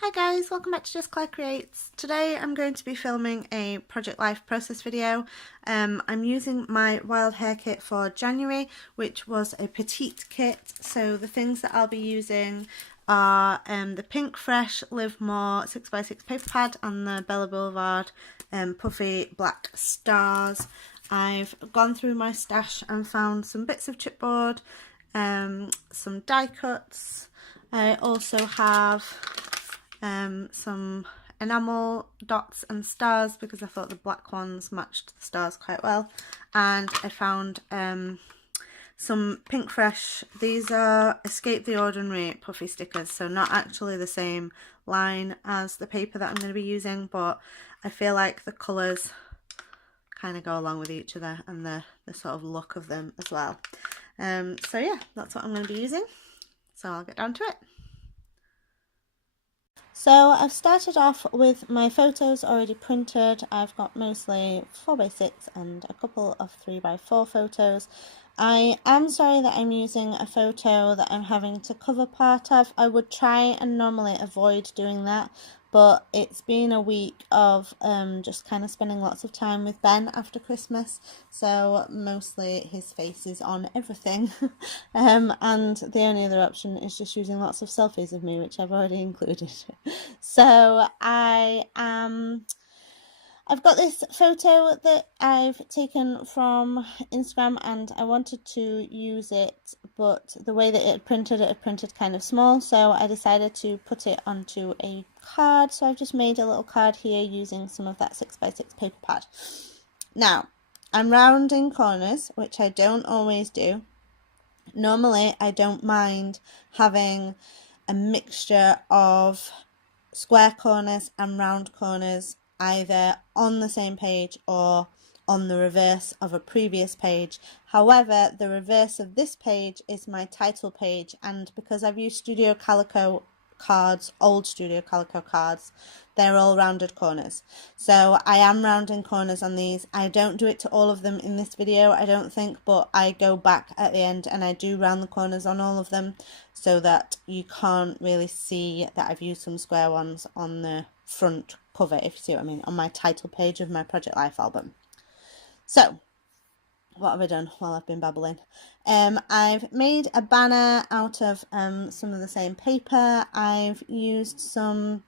Hi guys, welcome back to Jess Creates. Today I'm going to be filming a Project Life process video. I'm using my Wild Hare Kit for January, which was a petite kit. So the things that I'll be using are the Pink Fresh Live More 6x6 paper pad and the Bella Boulevard puffy black stars. I've gone through my stash and found some bits of chipboard, some die cuts. I also have some enamel dots and stars because I thought the black ones matched the stars quite well, and I found some Pink Fresh. These are Escape the Ordinary puffy stickers, so not actually the same line as the paper that I'm going to be using, but I feel like the colours kind of go along with each other and the sort of look of them as well. So yeah, that's what I'm going to be using, so I'll get down to it. So I've started off with my photos already printed. I've got mostly 4x6 and a couple of 3x4 photos. I am sorry that I'm using a photo that I'm having to cover part of. I would try and normally avoid doing that, but it's been a week of just kind of spending lots of time with Ben after Christmas, so mostly his face is on everything. And the only other option is just using lots of selfies of me, which I've already included. So I've got this photo that I've taken from Instagram and I wanted to use it, but the way that it had printed kind of small, so I decided to put it onto a card. So I've just made a little card here using some of that 6x6 paper pad. Now, I'm rounding corners, which I don't always do. Normally, I don't mind having a mixture of square corners and round corners either on the same page or on the reverse of a previous page. However, the reverse of this page is my title page, and because I've used Studio Calico cards, old Studio Calico cards, they're all rounded corners. So I am rounding corners on these. I don't do it to all of them in this video, I don't think, but I go back at the end and I do round the corners on all of them so that you can't really see that I've used some square ones on the front cover, if you see what I mean, on my title page of my Project Life album. So what have I done while I've been babbling? I've made a banner out of some of the same paper. I've used a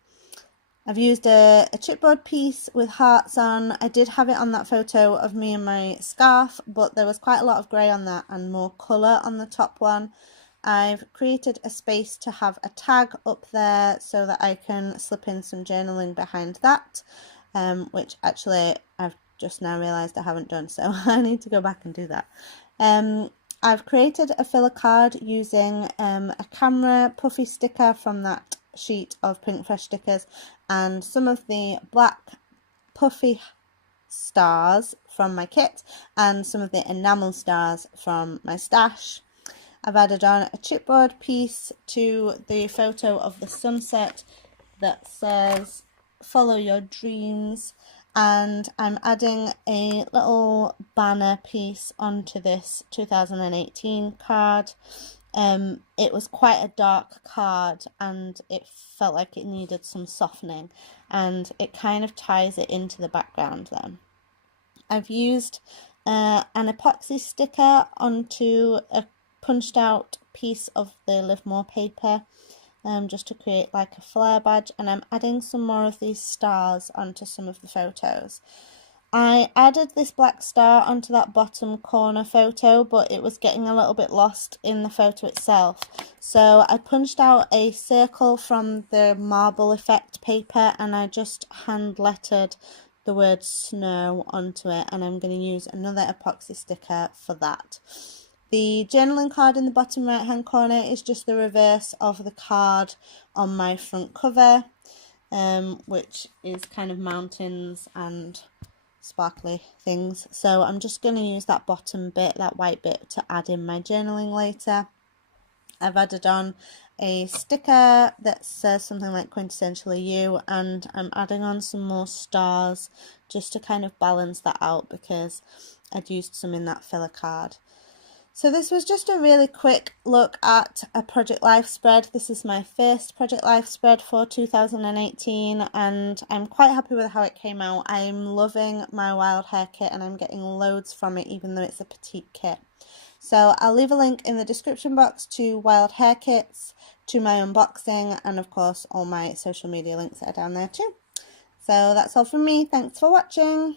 chipboard piece with hearts on. I did have it on that photo of me and my scarf, but there was quite a lot of grey on that and more colour on the top one. I've created a space to have a tag up there so that I can slip in some journaling behind that, which actually I've just now realised I haven't done, so I need to go back and do that. I've created a filler card using a camera puffy sticker from that sheet of Pink Fresh stickers and some of the black puffy stars from my kit and some of the enamel stars from my stash. I've added on a chipboard piece to the photo of the sunset that says follow your dreams, and I'm adding a little banner piece onto this 2018 card. It was quite a dark card and it felt like it needed some softening, and it kind of ties it into the background then. I've used an epoxy sticker onto a punched out piece of the Live More paper just to create like a flare badge, and I'm adding some more of these stars onto some of the photos. I added this black star onto that bottom corner photo, but it was getting a little bit lost in the photo itself. So I punched out a circle from the Marble Effect paper and I just hand lettered the word snow onto it, and I'm going to use another epoxy sticker for that. The journaling card in the bottom right hand corner is just the reverse of the card on my front cover, which is kind of mountains and sparkly things. So I'm just going to use that bottom bit, that white bit, to add in my journaling later. I've added on a sticker that says something like quintessentially you, and I'm adding on some more stars just to kind of balance that out because I'd used some in that filler card. So this was just a really quick look at a Project Life spread. This is my first Project Life spread for 2018 and I'm quite happy with how it came out. I'm loving my Wild Hare kit and I'm getting loads from it even though it's a petite kit. So I'll leave a link in the description box to Wild Hare kits, to my unboxing, and of course all my social media links are down there too. So that's all from me. Thanks for watching.